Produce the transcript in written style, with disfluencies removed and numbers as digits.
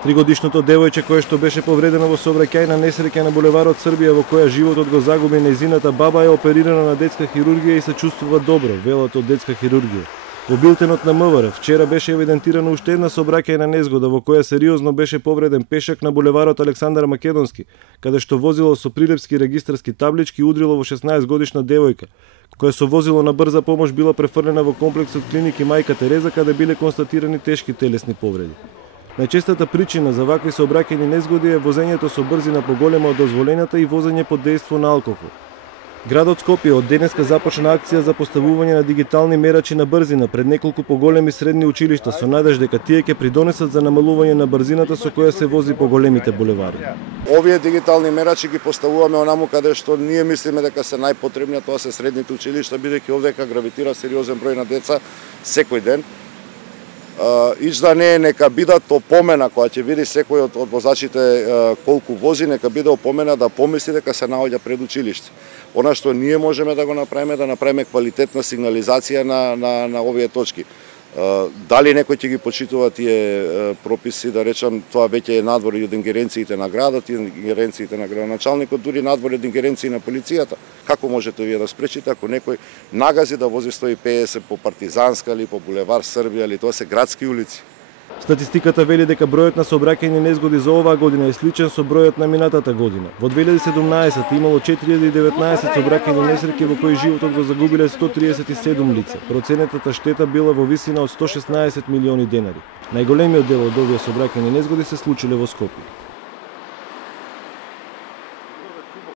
Тригодишното девојче кое што беше повредено во сообраќајна несреќа на булеварот Србија во која животот го загуби нејзината баба е оперирана на детска хирургија и се чувствува добро, велат од детска хирургија. Во билтенот на МВР вчера беше евидентирана уште една сообраќајна незгода во која сериозно беше повреден пешак на булеварот Александар Македонски, каде што возило со прилепски регистарски таблички удрило во 16-годишна девојка, која со возило на брза помош била префрлена во комплексот клиники Мајка Тереза, каде биле констатирани тешки телесни повреди. Најчестата причина за вакви сообраќајни незгоди е возењето со брзина поголема од дозволената и возење под дејство на алкохол. Градот Скопје од денеска започна акција за поставување на дигитални мерачи на брзина пред неколку поголеми средни училишта со надеж дека тие ќе придонесат за намалување на брзината со која се вози по големите булевари. Овие дигитални мерачи ги поставуваме онаму каде што ние мислиме дека се најпотребни, тоа се средните училишта, бидејќи овдека гравитира сериозен број на деца секој ден. Ичда не е, нека бидат опомена која ќе види секој од возачите колку вози, нека биде опомена да помисли дека се наоѓа пред училиште. Она што ние можеме да го направиме, да направиме квалитетна сигнализација на овие точки. Дали некој ќе ги почитува тие прописи, да речам, тоа веќе е надвор од ингеренциите на градот, и ингеренциите на градоначалникот, дури надвор од ингеренции на полицијата. Како можете вие да спречите ако некој нагази да вози 150 по Партизанска или по булевар Србија, или тоа се градски улици? Статистиката вели дека бројот на сообраќајни незгоди за оваа година е сличен со бројот на минатата година. Во 2017 имало 4019 сообраќајни несреќи во кои животот го загубиле 137 лица. Проценетата штета била во висина од 116 милиони денари. Најголемиот дел од овие сообраќајни незгоди се случиле во Скопје.